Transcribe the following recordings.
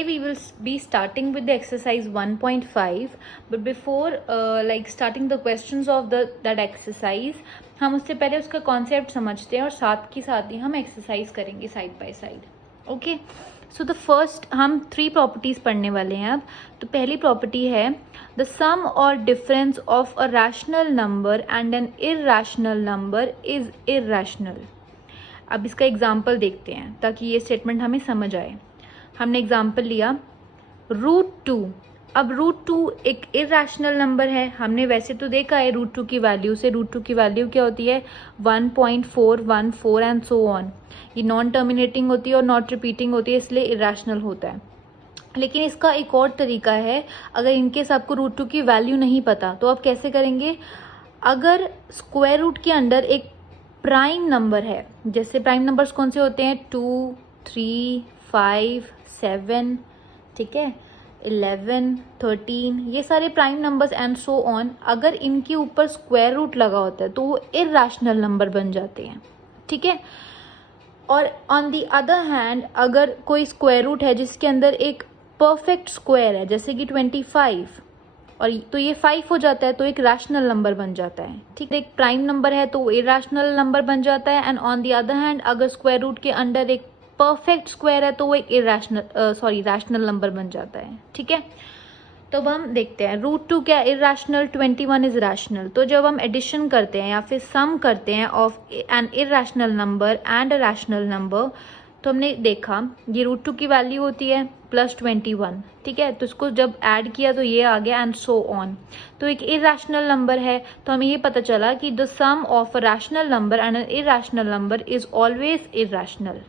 today we will be starting with the exercise 1.5, but before starting the questions of that exercise, हम उससे पहले उसका concept समझते हैं और साथ ही हम एक्सरसाइज करेंगे side by side. Okay, so the first हम 3 प्रॉपर्टीज पढ़ने वाले हैं अब. तो पहली प्रॉपर्टी है द सम और difference of a rational number and an irrational number is irrational. अब इसका एग्जाम्पल देखते हैं ताकि ये स्टेटमेंट हमें समझ आए. हमने एग्जाम्पल लिया √2. अब √2 एक इरैशनल नंबर है. हमने वैसे तो देखा है √2 की वैल्यू से. √2 की वैल्यू क्या होती है 1.414 एंड सो ऑन. ये नॉन टर्मिनेटिंग होती है और नॉट रिपीटिंग होती है, इसलिए इरैशनल होता है. लेकिन इसका एक और तरीका है. अगर इनकेस आपको √2 की वैल्यू नहीं पता तो आप कैसे करेंगे. अगर स्क्वायर रूट के अंदर एक प्राइम नंबर है, जैसे प्राइम नंबर्स कौन से होते हैं 2, 3, 5, 7, ठीक है, 11, 13, ये सारे prime numbers and so on. अगर इनके ऊपर स्क्वायर रूट लगा होता है तो वो इरैशनल नंबर बन जाते हैं. ठीक है. और ऑन दी अदर हैंड अगर कोई स्क्वायर रूट है जिसके अंदर एक परफेक्ट स्क्वायर है, जैसे कि 25, और तो ये 5 हो जाता है तो एक रैशनल नंबर बन जाता है. ठीक है. एक प्राइम नंबर है तो वो इरैशनल नंबर बन जाता है. And on the other hand अगर स्क्वायर रूट के अंदर एक परफेक्ट स्क्वायर है तो वो एक रैशनल नंबर बन जाता है. ठीक है. तो अब हम देखते हैं √2 क्या इरैशनल, 21 इज रैशनल. तो जब हम एडिशन करते हैं या फिर सम करते हैं of an irrational number and a rational number, तो हमने देखा ये √2 की वैल्यू होती है प्लस 21. ठीक है. तो इसको जब ऐड किया तो ये आ गया एंड सो ऑन. तो एक इरैशनल नंबर है तो हमें ये पता चला कि the sum of a rational number and an irrational number is always irrational.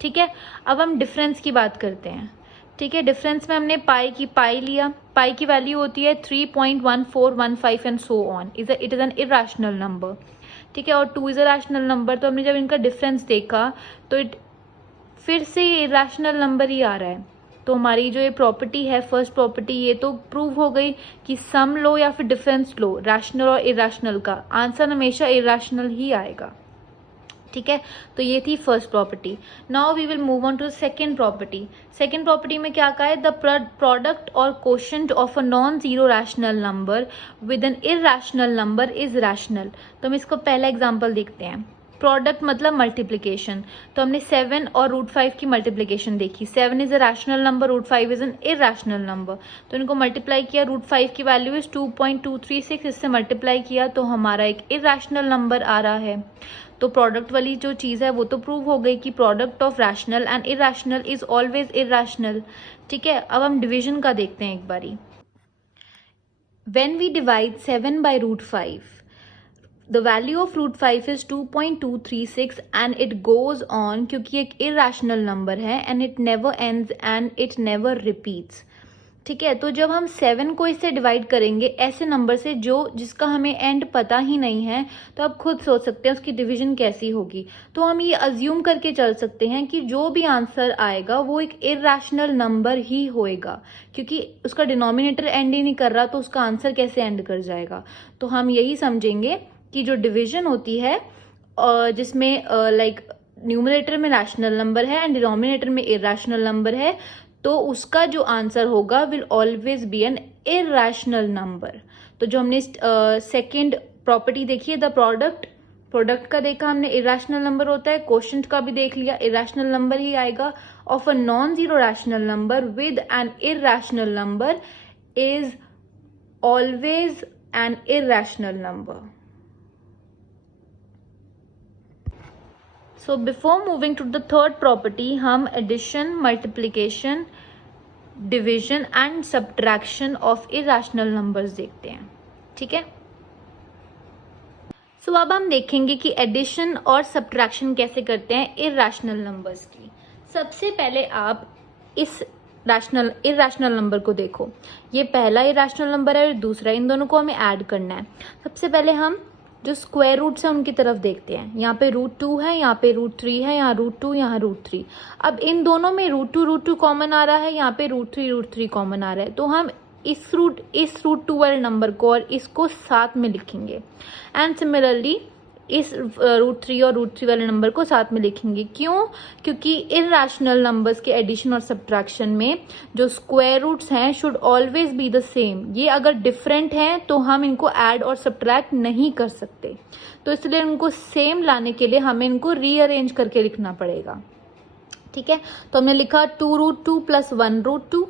ठीक है. अब हम डिफरेंस की बात करते हैं. ठीक है. डिफरेंस में हमने पाई लिया. पाई की वैल्यू होती है 3.1415 and so on. It is an irrational number. ठीक है. और 2 इज अ रैशनल नंबर. तो हमने जब इनका डिफरेंस देखा तो फिर से ये इरैशनल नंबर ही आ रहा है. तो हमारी जो ये प्रॉपर्टी है फर्स्ट प्रॉपर्टी, ये तो प्रूव हो गई कि सम लो या फिर डिफरेंस लो, रैशनल और इरैशनल का आंसर हमेशा इरैशनल ही आएगा. ठीक है. तो ये थी first property. Now we will move on to second property. Second property में क्या कहा है द प्रोडक्ट और quotient of a non zero rational number with an irrational number is rational. तो हम इसको पहला एग्जांपल देखते हैं. प्रोडक्ट मतलब मल्टीप्लिकेशन. तो हमने 7 और √5 की मल्टीप्लिकेशन देखी. 7 is a rational number, √5 is an irrational number. तो इनको मल्टीप्लाई किया. √5 की वैल्यू इज 2.236. इससे मल्टीप्लाई किया तो हमारा एक इरैशनल नंबर आ रहा है. तो प्रोडक्ट वाली जो चीज़ है वो तो प्रूव हो गई कि product of rational and irrational is always irrational. ठीक है. अब हम डिवीजन का देखते हैं एक बारी. When we divide 7 by √5, the value of √5 is 2.236 and it goes on, क्योंकि एक irrational number है and it never ends and it never repeats. ठीक है. तो जब हम 7 को इससे डिवाइड करेंगे ऐसे नंबर से जिसका हमें एंड पता ही नहीं है, तो आप खुद सोच सकते हैं उसकी डिवीजन कैसी होगी. तो हम ये अज्यूम करके चल सकते हैं कि जो भी आंसर आएगा वो एक इरैशनल नंबर ही होएगा, क्योंकि उसका डिनोमिनेटर एंड ही नहीं कर रहा तो उसका आंसर कैसे एंड कर जाएगा. तो हम यही समझेंगे कि जो डिवीजन होती है जिसमें न्यूमरेटर में रैशनल नंबर है एंड डिनोमिनेटर में इरैशनल नंबर है, तो उसका जो आंसर होगा will always be an irrational number. तो जो हमने सेकंड प्रॉपर्टी देखी है द प्रोडक्ट का देखा हमने, इरैशनल नंबर होता है. कोशेंट का भी देख लिया, इरैशनल नंबर ही आएगा. Of a non zero rational number with an irrational number is always an irrational number. So before moving to the third property, हम addition, multiplication, division and subtraction of irrational numbers देखते हैं. ठीक है. So अब हम देखेंगे कि addition और subtraction कैसे करते हैं irrational numbers की. सबसे पहले आप इस इरैशनल नंबर को देखो. ये पहला इरैशनल नंबर है और दूसरा, इन दोनों को हमें ऐड करना है. सबसे पहले हम जो स्क्वायर रूट्स हैं उनकी तरफ देखते हैं. यहाँ पे √2 है, यहाँ पे √3 है, यहाँ √2, यहाँ √3. अब इन दोनों में √2 कॉमन आ रहा है, यहाँ पे √3 कॉमन आ रहा है. तो हम इस √2 वाले नंबर को और इसको साथ में लिखेंगे. एंड सिमिलरली इस √3 और √3 वाले नंबर को साथ में लिखेंगे। क्यों? क्योंकि इररेशनल नंबर्स के एडिशन और सब्ट्रैक्शन में जो स्क्वायर रूट्स हैं should always be the same. ये अगर डिफरेंट हैं तो हम इनको ऐड और सब्ट्रैक्ट नहीं कर सकते, तो इसलिए इनको सेम लाने के लिए हमें इनको रीअरेंज करके लिखना पड़ेगा। ठीक है, तो हमने लिखा 2√2 + 1√2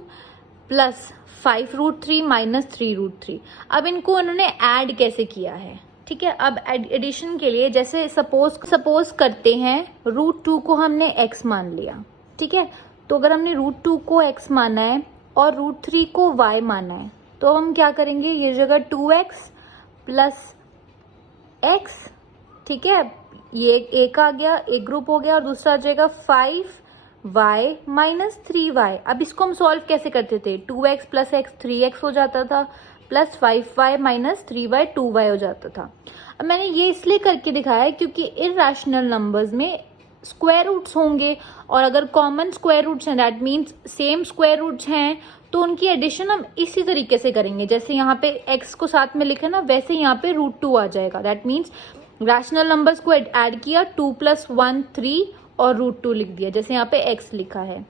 + 5√3 - 3√3। अब इनको उन्होंने ऐड कैसे किया है? ठीक है, अब एडिशन के लिए जैसे सपोज करते हैं √2 को हमने x मान लिया। ठीक है, तो अगर हमने √2 को x माना है और √3 को y माना है तो हम क्या करेंगे, ये जगह 2x + x, ठीक है, ये एक आ गया, एक ग्रुप हो गया, और दूसरा आ जाएगा 5y - 3y। अब इसको हम सॉल्व कैसे करते थे? 2x + x 3x हो जाता था, प्लस 5y - 3y 2y हो जाता था। अब मैंने ये इसलिए करके दिखाया है क्योंकि इररेशनल नंबर्स में स्क्वायर रूट्स होंगे, और अगर कॉमन स्क्वायर रूट्स हैं that means same square roots हैं, तो उनकी एडिशन हम इसी तरीके से करेंगे। जैसे यहाँ पे x को साथ में लिखे ना, वैसे यहाँ पे √2 आ जाएगा। दैट मीन्स रैशनल नंबर्स को ऐड किया, 2 + 1 3 और √2 लिख दिया, जैसे यहाँ पे x लिखा है।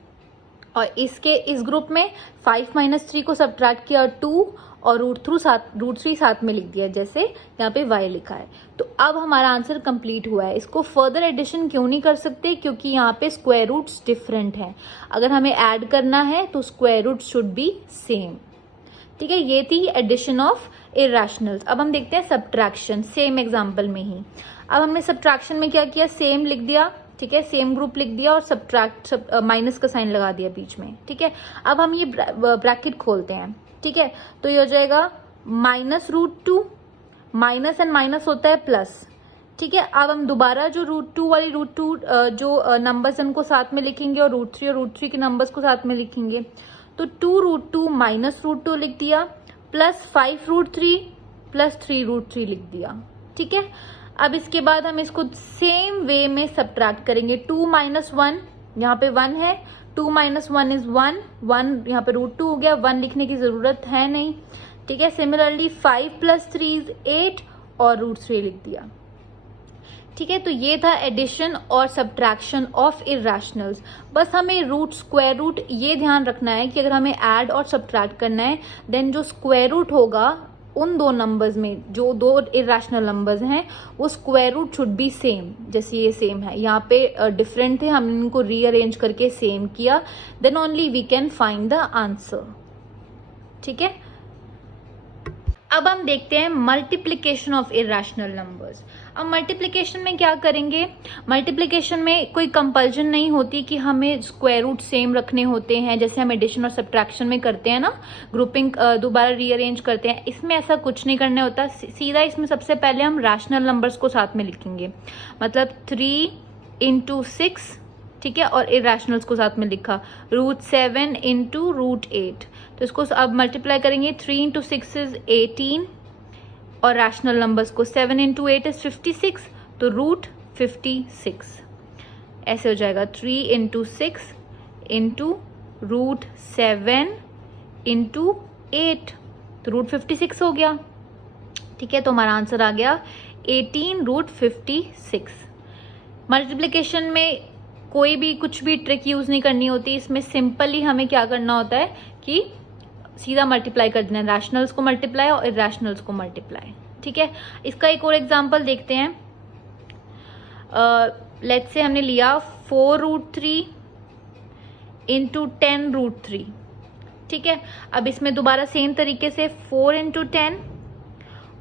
और इस ग्रुप में 5 - 3 को सब्ट्रैक्ट किया 2 और √3 साथ में लिख दिया, जैसे यहाँ पे y लिखा है। तो अब हमारा आंसर कंप्लीट हुआ है। इसको फर्दर एडिशन क्यों नहीं कर सकते? क्योंकि यहाँ पे स्क्वायर रूट्स डिफरेंट हैं। अगर हमें ऐड करना है तो square root should be same. ठीक है, ये थी एडिशन ऑफ इररेशनल्स। अब हम देखते हैं सब्ट्रैक्शन, सेम एग्जाम्पल में ही। अब हमने सब्ट्रैक्शन में क्या किया, सेम लिख दिया, ठीक है, सेम ग्रुप लिख दिया और माइनस का साइन लगा दिया बीच में। ठीक है, अब हम ये ब्रैकेट खोलते हैं। ठीक है, तो ये हो जाएगा -√2, माइनस एंड माइनस होता है प्लस। ठीक है, अब हम दोबारा जो √2 वाली √2 जो नंबर्स उनको साथ में लिखेंगे और √3 के नंबर्स को साथ में लिखेंगे। तो 2√2 - √2 लिख दिया, प्लस 5√3 + 3√3 लिख दिया। ठीक है, अब इसके बाद हम इसको सेम वे में सब्ट्रैक्ट करेंगे। 2 - 1, यहाँ पे 1 है, 2 - 1 इज 1, 1 यहाँ पे √2 हो गया, 1 लिखने की जरूरत है नहीं। ठीक है, सिमिलरली 5 + 3 इज 8 और √3 लिख दिया। ठीक है, तो ये था एडिशन और सब्ट्रैक्शन ऑफ इररेशनल्स। बस हमें रूट, स्क्वायर रूट ये ध्यान रखना है कि अगर हमें ऐड और सब्ट्रैक्ट करना है देन जो स्क्वायर रूट होगा उन दो नंबर्स में, जो दो इररेशनल नंबर्स हैं, वो square root should be same. जैसे ये सेम है, यहाँ पे डिफरेंट थे, हमने इनको रीअरेंज करके सेम किया, then only we can find the answer. ठीक है, अब हम देखते हैं मल्टीप्लिकेशन ऑफ इररेशनल नंबर्स। अब मल्टीप्लिकेशन में क्या करेंगे? मल्टीप्लिकेशन में कोई कंपल्जन नहीं होती कि हमें स्क्वायर रूट सेम रखने होते हैं, जैसे हम एडिशन और सब्ट्रैक्शन में करते हैं ना, ग्रुपिंग दोबारा रीअरेंज करते हैं। इसमें ऐसा कुछ नहीं करने होता, सीधा इसमें सबसे पहले हम रैशनल नंबर्स को साथ में लिखेंगे। मतलब 3 × 6, ठीक है, और इररेशनल्स को साथ में लिखा, √7 × √8। तो इसको अब मल्टीप्लाई करेंगे, 3 × 6 इज 18 और रैशनल नंबर्स को 7 × 8 इज 56, तो √56 ऐसे हो जाएगा। 3 × 6 × √7 × 8, तो √56 हो गया। ठीक है, तो हमारा आंसर आ गया 18√56। मल्टीप्लिकेशन में कोई भी कुछ भी ट्रिक यूज नहीं करनी होती, इसमें सिंपली हमें क्या करना होता है कि सीधा मल्टीप्लाई कर देना, रैशनल्स को मल्टीप्लाई और इररेशनल्स को मल्टीप्लाई। ठीक है, इसका एक और एग्जांपल देखते हैं। लेट्स से हमने लिया 4√3 × 10√3। ठीक है, अब इसमें दोबारा सेम तरीके से 4 × 10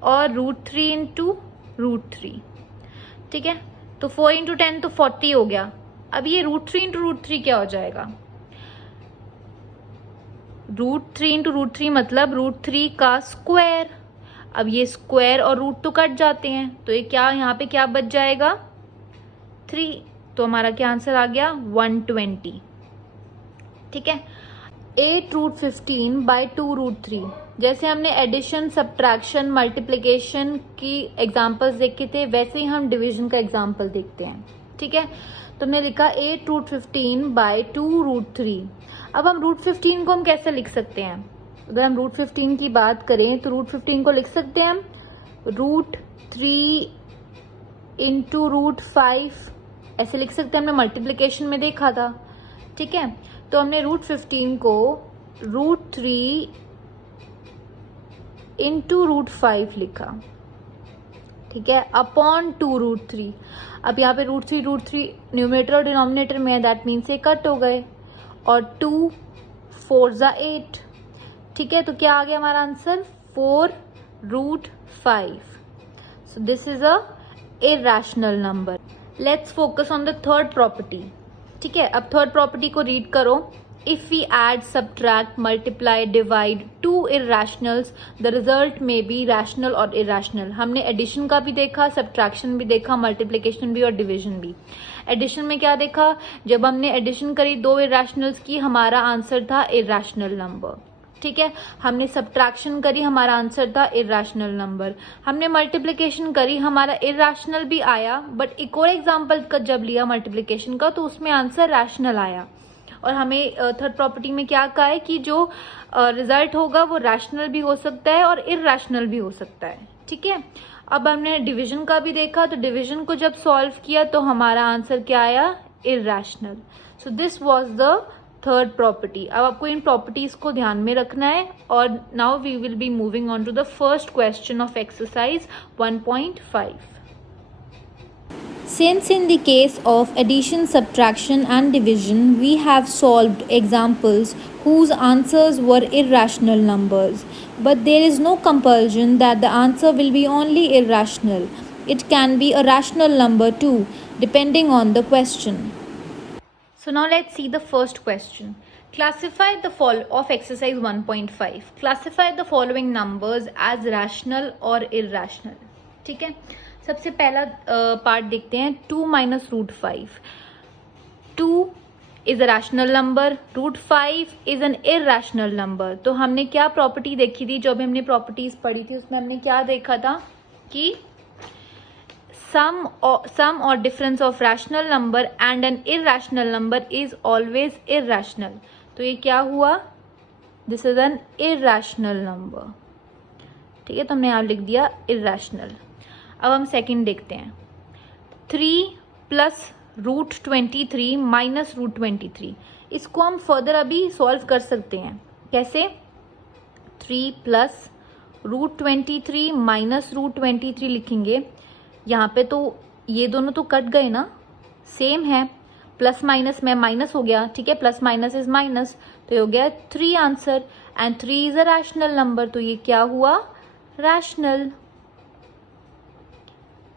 और √3 × √3। ठीक है, तो 4 × 10 तो 40 हो गया। अब ये √3 × √3 क्या हो जाएगा? √3 × √3 मतलब √3 का स्क्वायर। अब ये स्क्वायर और रूट तो कट जाते हैं, तो ये क्या, यहाँ पे क्या बच जाएगा? 3। तो हमारा क्या आंसर आ गया? 120। ठीक है, 8√15 / 2√3। जैसे हमने एडिशन, सब्ट्रैक्शन, मल्टीप्लिकेशन की एग्जांपल्स देखे थे, वैसे ही हम डिवीजन का एग्जांपल देखते हैं। ठीक है, तो हमने लिखा 8√15 / 2√3। अब हम √15 को हम कैसे लिख सकते हैं? अगर हम √15 की बात करें तो √15 को लिख सकते हैं हम √3 इंटू रूट 5, ऐसे लिख सकते हैं, हमने मल्टीप्लिकेशन में देखा था, ठीक है। तो हमने रूट 15 को रूट 3 इंटू रूट 5 लिखा, ठीक है, अपॉन 2 रूट 3। अब यहाँ पे रूट थ्री न्यूमरेटर और डिनोमिनेटर में है, दैट मीन्स ये कट हो गए, और 2 4 ज़ा 8, ठीक है। तो क्या आ गया हमारा answer, 4 root 5। So this is a irrational number. Let's focus on the third property, ठीक है। अब थर्ड प्रॉपर्टी को रीड करो। If we add, subtract, multiply, divide two irrationals, the result में बी रैशनल और इरैशनल। हमने एडिशन का भी देखा, सब्ट्रैक्शन भी देखा, मल्टीप्लिकेशन भी और डिवीजन भी। एडिशन में क्या देखा, जब हमने एडिशन करी दो इरैशनल्स की, हमारा आंसर था इरैशनल नंबर, ठीक है। हमने सब्ट्रैक्शन करी, हमारा आंसर था इरैशनल नंबर। हमने मल्टीप्लिकेशन करी, हमारा इरैशनल भी आया, बट एक और एग्जांपल का जब लिया मल्टीप्लिकेशन का, तो उसमें आंसर रैशनल आया। और हमें थर्ड प्रॉपर्टी में क्या कहा है कि जो रिजल्ट होगा वो रैशनल भी हो सकता है और इरैशनल भी हो सकता है, ठीक है। अब हमने डिवीजन का भी देखा, तो डिवीजन को जब सॉल्व किया तो हमारा आंसर क्या आया, irrational. So this was the third property. अब आपको इन प्रॉपर्टीज को ध्यान में रखना है। और now we will be moving on to the first question of exercise 1.5. Since in the case of addition, subtraction and division, we have solved examples whose answers were irrational numbers, but there is no compulsion that the answer will be only irrational. It can be a rational number too, depending on the question. So now let's see the first question. Classify the of exercise 1.5. Classify the following numbers as rational or irrational. ठीक है, सबसे पहला part देखते हैं, 2 minus root 5. 2 is a rational number, root 5 is an irrational number. तो हमने क्या property देखी थी, जो भी हमने प्रॉपर्टीज पढ़ी थी उसमें हमने क्या देखा था कि sum or difference of rational number and an irrational number is always irrational. तो ये क्या हुआ, this is an irrational number, ठीक है। तो हमने यहाँ लिख दिया irrational। अब हम सेकंड देखते हैं, 3 प्लस रूट 23 माइनस रूट 23। इसको हम फर्दर अभी सॉल्व कर सकते हैं, कैसे, 3 प्लस रूट 23 माइनस रूट 23 लिखेंगे। यहाँ पे तो ये दोनों तो कट गए ना, सेम है, प्लस माइनस में माइनस हो गया, ठीक है, प्लस माइनस इज माइनस, तो ये हो गया 3 answer. And 3 is a rational number, तो ये क्या हुआ, रैशनल,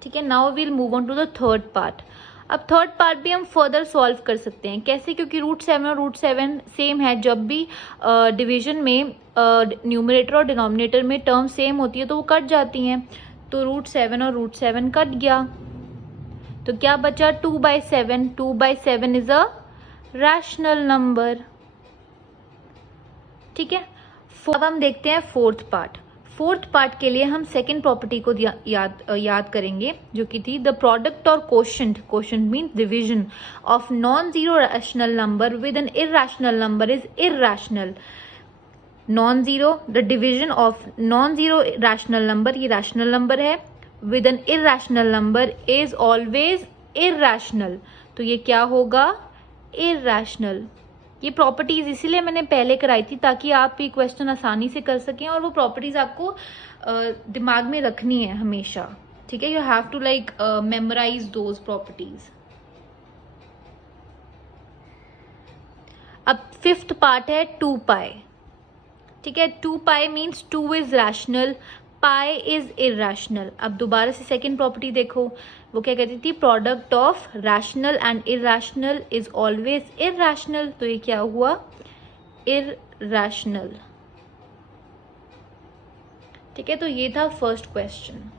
ठीक है। Now we'll move on to the third part. अब थर्ड पार्ट भी हम फर्दर सॉल्व कर सकते हैं, कैसे, क्योंकि रूट 7 और रूट 7 सेम है। जब भी डिवीजन में न्यूमरेटर और डिनोमिनेटर में टर्म सेम होती है तो वो कट जाती हैं। तो रूट 7 और रूट 7 कट गया, तो क्या बचा, 2/7। 2/7 इज अ रैशनल नंबर, ठीक है। अब हम देखते हैं फोर्थ पार्ट। फोर्थ पार्ट के लिए हम सेकेंड प्रॉपर्टी को याद करेंगे, जो कि थी द प्रोडक्ट और quotient means division of non zero rational number with an irrational number is irrational. Non zero, the division of non zero rational number, ये रैशनल नंबर है, with an irrational number is always irrational. तो ये क्या होगा, irrational. ये properties इसीलिए मैंने पहले कराई थी ताकि आप ये क्वेश्चन आसानी से कर सकें, और वो प्रॉपर्टीज आपको दिमाग में रखनी है हमेशा, ठीक है। You have to like memorise those properties. अब फिफ्थ पार्ट है 2 पाई, ठीक है। 2 pi means 2 is rational, pi is irrational. अब दोबारा से सेकेंड प्रॉपर्टी देखो, वो क्या कहती थी, product of rational and irrational is always irrational. तो ये क्या हुआ, इरैशनल, ठीक है। तो ये था फर्स्ट क्वेश्चन।